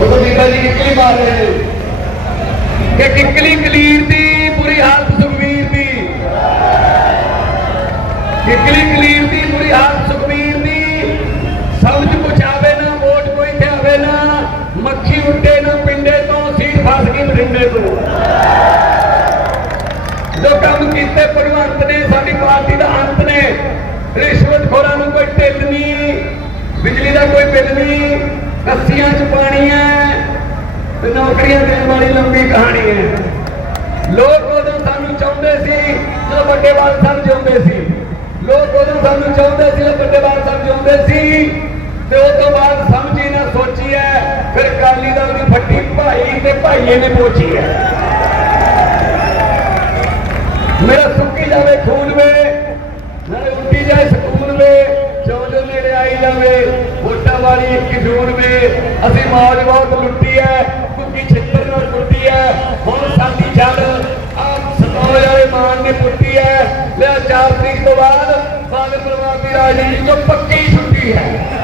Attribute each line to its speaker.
Speaker 1: ਉਹ ਬੀਬਾ ਜੀ ਕਿੱਕਲੀ ਮਾਰ ਰਹੇ ਨੇ। ਕਿ ਕਿੱਕਲੀ ਕਲੀਰ ਦੀ, ਬੁਰੀ ਹਾਲਤ ਸੁਖਵੀਰ ਦੀ। ਕਿੱਕਲੀ ਕਲੀਰ ਦੀ, ਬੁਰੀ ਹਾਲਤ ਸੁਖਵੀਰ ਦੀ। ਸਮਝ ਪੁਛਾਵੇ ਨਾ, ਵੋਟ ਕੋਈ ਥਿਆਵੇ ਨਾ, ਮੱਖੀ ਉੱਡੇ ਨਾ, ਪਿੰਡੇ ਤੋਂ ਸੀਟ ਫਸ ਗਈ ਬਠਿੰਡੇ ਤੋਂ। ਜੋ ਕੰਮ ਕੀਤੇ ਭਗਵੰਤ ਨੇ, ਸਾਡੀ ਪਾਰਟੀ ਦਾ ਅੰਤ ਨੇ। ਰਿਸ਼ਵਤ ਖੋਰਾਂ ਨੂੰ ਕੋਈ ਢਿੱਲ ਨਹੀਂ, ਬਿਜਲੀ ਦਾ ਕੋਈ ਬਿੱਲ ਨਹੀਂ ਕੱਸੀਆਂ ਚ ਪਾਣੀ ਹੈ ਤੇ ਦੇਣ ਵਾਲੀ ਲੰਬੀ ਕਹਾਣੀ ਹੈ। ਲੋਕ ਉਦੋਂ ਸਾਨੂੰ ਚਾਹੁੰਦੇ ਸੀ ਜਦੋਂ ਵੱਡੇ ਬਾਲ ਸਾਹਿਬ ਚਾਹੁੰਦੇ ਸੀ। ਲੋਕ ਉਦੋਂ ਸਾਨੂੰ ਚਾਹੁੰਦੇ ਸੀ ਜਦੋਂ ਵੱਡੇ ਬਾਲ ਸਾਹਿਬ ਚਾਹੁੰਦੇ ਸੀ। ਤੇ ਉਸ ਤੋਂ ਬਾਅਦ ਸਮਝੀ ਨਾ ਸੋਚੀ ਹੈ, ਫਿਰ ਕਾਲੀ ਦਲ ਦੀ ਫੱਟੀ ਭਾਈ ਤੇ ਭਾਈਏ ਨੇ ਪੋਚੀ ਹੈ। ਮੇਰਾ ਸੁੱਕੀ ਜਾਵੇ ਖੂਨ ਵੇ, ਨਾਲੇ ਉੱਡੀ ਜਾਏ ਸਕੂਨ ਵੇ ਜੋ ਨੇੜੇ ਆਈ ਜਾਵੇ, ਵੋਟਾਂ ਵਾਲੀ ਇੱਕ ਜੂਨ ਵੇ, ਅਸੀਂ ਮੌਜ ਬਹੁਤ ਲੁੱਟੀ ਹੈ ਦੀ ਛਿੱਤਰ ਨਾਲ ਪੁੱਟੀ ਹੈ। ਹੁਣ ਸਾਡੀ ਜੰਗ ਆਪ ਸਤੋਏ ਵਾਲੇ ਮਾਨ ਨੇ ਪੁੱਟੀ ਹੈ। ਲੈ 4 ਤਰੀਕ ਤੋਂ ਬਾਅਦ ਬਾਦਲ ਪਰਿਵਾਰ ਦੀ ਰਾਜਨੀਤੀ ਤੋਂ ਪੱਕੀ ਛੁੱਟੀ ਹੈ।